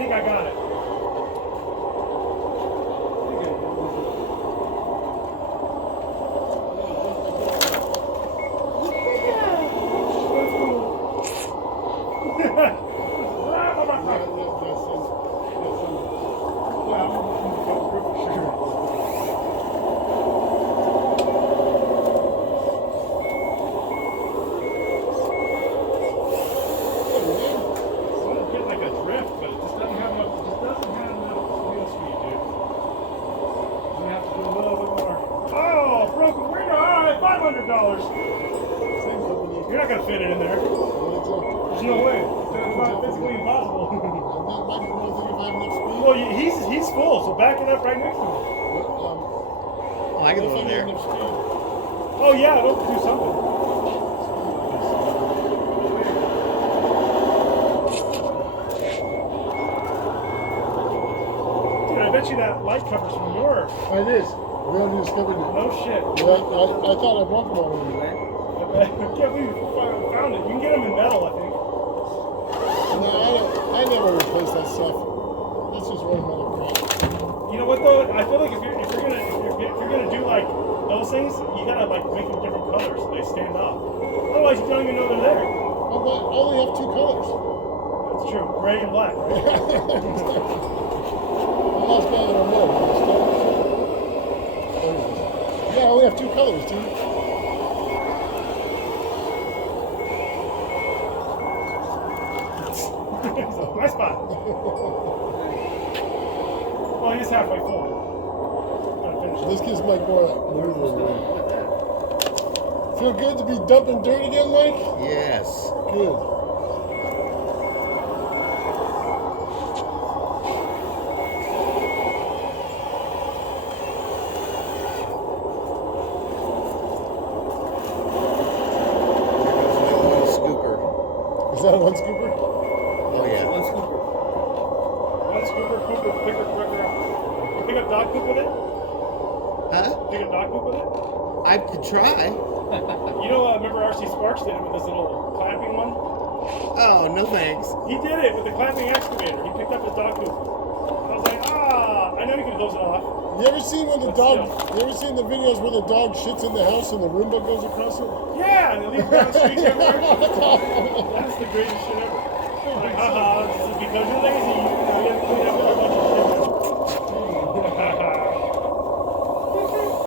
think I got it. You're not gonna fit it in there. There's no way. It's not physically impossible. Well, he's full, so back it up right next to him. Oh, I can go in there. Oh yeah, it'll do something. Dude, I bet you that light covers from your. It is. We already discovered it. No shit. Yeah, I thought I brought them all over there. I can't believe you found it. You can get them in metal, I think. No, I never replace that stuff. That's just one mother crap. You know what though? I feel like if you're gonna do like those things, you gotta like make them different colors so they stand out. Otherwise, you don't even know they're there. Well, but I only have two colors. That's true. Gray and black, right? The last guy that I know. Yeah, I only have two colors, dude. My spot. Well, he's halfway full. Gotta finish it. This gives Mike more than Feel good to be dumping dirt again, Mike? Yes. Good. Is that a one scooper? Oh yeah. One scooper, picker. You pick up dog poop with it? Huh? Pick up dog poop with it? I could try. You know, remember R.C. Sparks did it with this little clamping one? Oh, no thanks. He did it with the clamping excavator. He picked up his dog poop. I was like, I know you can close it off. You ever seen when the dog? You ever seen the videos where the dog shits in the house and the Roomba goes across it? Yeah, and they leave it down the street everywhere. That's the greatest shit ever. Like, haha, this is because you're lazy.